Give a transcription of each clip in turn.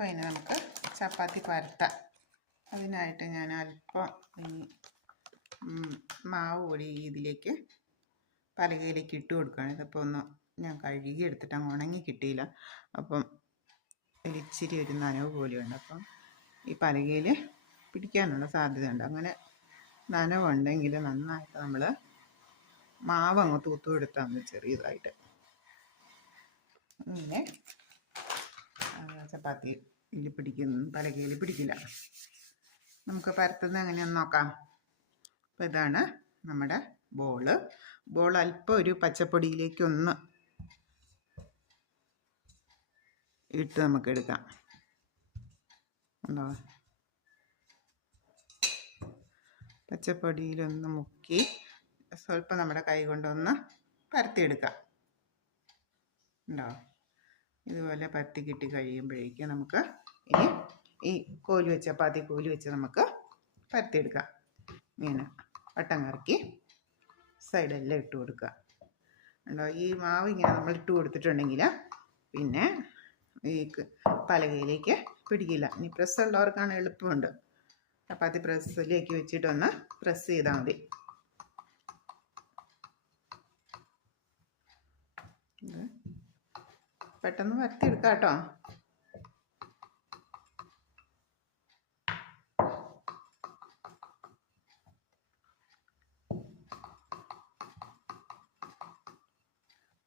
അപ്പോൾ ഇനി നമുക്ക് ചപ്പാത്തി പരത്താം. അതിനായിട്ട് ഞാൻ അല്പം മാവ് പൊടി ഇതിലേക്ക് പലകയിലേക്ക് ഇട്ട് കൊടുക്കുകയാണ്. ഇതിപ്പോൾ ഒന്ന് ഞാൻ കഴുകി എടുത്തിട്ട് അങ്ങ് ഉണങ്ങി കിട്ടിയില്ല. അപ്പം ഇച്ചിരി ഒരു നനവ് പോലെയുണ്ട്. അപ്പം ഈ പലകയിൽ പിടിക്കാനുള്ള സാധ്യതയുണ്ട്. അങ്ങനെ നനവുണ്ടെങ്കിൽ നന്നായിട്ട് നമ്മൾ മാവ് അങ്ങ് തൂത്തു കൊടുത്താൽ മതി ചെറിയതായിട്ട്. ഇങ്ങനെ ചപ്പാത്തി പലകയിൽ പിടിക്കില്ല. നമുക്ക് പരത്തുന്നത് എങ്ങനെയാണെന്ന് നോക്കാം. അപ്പോൾ ഇതാണ് നമ്മുടെ ബോൾ അല്പം ഒരു പച്ചപ്പൊടിയിലേക്ക് ഒന്ന് ഇട്ട് നമുക്ക് എടുക്കാം. ഉണ്ടോ? പച്ചപ്പൊടിയിലൊന്ന് മുക്കി സ്വല്പം നമ്മുടെ കൈ കൊണ്ടൊന്ന് പരത്തിയെടുക്കാം. ഉണ്ടോ? ഇതുപോലെ പരത്തി കിട്ടി കഴിയുമ്പോഴേക്കും നമുക്ക് ഇനി ഈ ചപ്പാത്തി കോല് വെച്ച് നമുക്ക് പരത്തിയെടുക്കാം. ഇങ്ങനെ വട്ടം കറക്കി സൈഡെല്ലാം ഇട്ട് കൊടുക്കുക. ഉണ്ടോ? ഈ മാവ് ഇങ്ങനെ നമ്മൾ ഇട്ട് കൊടുത്തിട്ടുണ്ടെങ്കിൽ പിന്നെ ഈ പലകയിലേക്ക് പിടിക്കില്ല. ഇനി പ്രസ് ഉള്ളവർക്കാണ് എളുപ്പമുണ്ട്. ചപ്പാത്തി പ്രസ്സിലേക്ക് വെച്ചിട്ടൊന്ന് പ്രസ് ചെയ്താൽ മതി. പെട്ടെന്ന് പരത്തിയെടുക്കാം കേട്ടോ.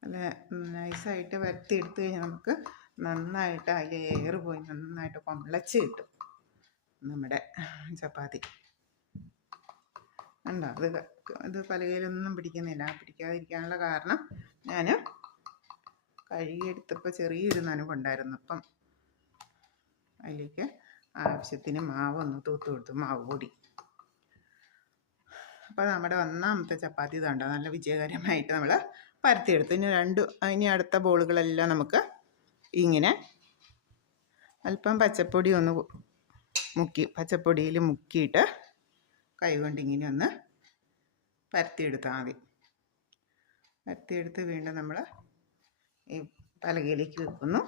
നല്ല നൈസായിട്ട് പരത്തിയെടുത്ത് കഴിഞ്ഞാൽ നമുക്ക് നന്നായിട്ട് അതിൽ എയർ പോയി നന്നായിട്ട് പൊള്ളച്ച് കിട്ടും നമ്മുടെ ചപ്പാത്തി. ഉണ്ടോ? ഇത് പലകയിലൊന്നും പിടിക്കുന്നില്ല. പിടിക്കാതിരിക്കാനുള്ള കാരണം ഞാൻ കഴുകിയെടുത്തപ്പോൾ ചെറിയൊരു നനവുണ്ടായിരുന്നു. അപ്പം അതിലേക്ക് ആവശ്യത്തിന് മാവ് ഒന്ന് തൂത്ത് കൊടുത്തു, മാവ് പൊടി. അപ്പോൾ നമ്മുടെ ഒന്നാമത്തെ ചപ്പാത്തി ഇതുണ്ടോ നല്ല വിജയകരമായിട്ട് നമ്മൾ പരത്തിയെടുത്തു. ഇനി അടുത്ത ബോളുകളെല്ലാം നമുക്ക് ഇങ്ങനെ അല്പം പച്ചപ്പൊടിയിൽ മുക്കിയിട്ട് കൈകൊണ്ട് ഇങ്ങനെ ഒന്ന് പരത്തിയെടുത്താൽ മതി. പരത്തിയെടുത്ത് വീണ്ടും നമ്മൾ ഈ പലകയിലേക്ക് വെക്കുന്നു.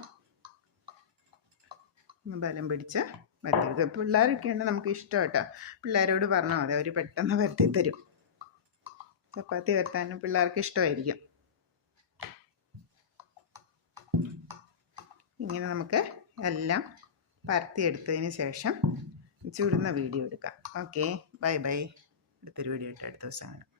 ഒന്ന് ബലം പിടിച്ച് പരത്തിയെടുക്കുക. പിള്ളേരൊക്കെ ഉണ്ട്, നമുക്ക് ഇഷ്ടം കേട്ടോ. പിള്ളേരോട് പറഞ്ഞാൽ മതി, അവർ പെട്ടെന്ന് പരത്തി തരും. ചപ്പാത്തി പരത്താനും പിള്ളേർക്ക് ഇഷ്ടമായിരിക്കും. ഇങ്ങനെ നമുക്ക് എല്ലാം പരത്തിയെടുത്തതിന് ശേഷം ചുടുന്ന വീഡിയോ എടുക്കാം. Okay, bye. അടുത്തൊരു വീഡിയോ ആയിട്ട് അടുത്ത ദിവസം കാണാം.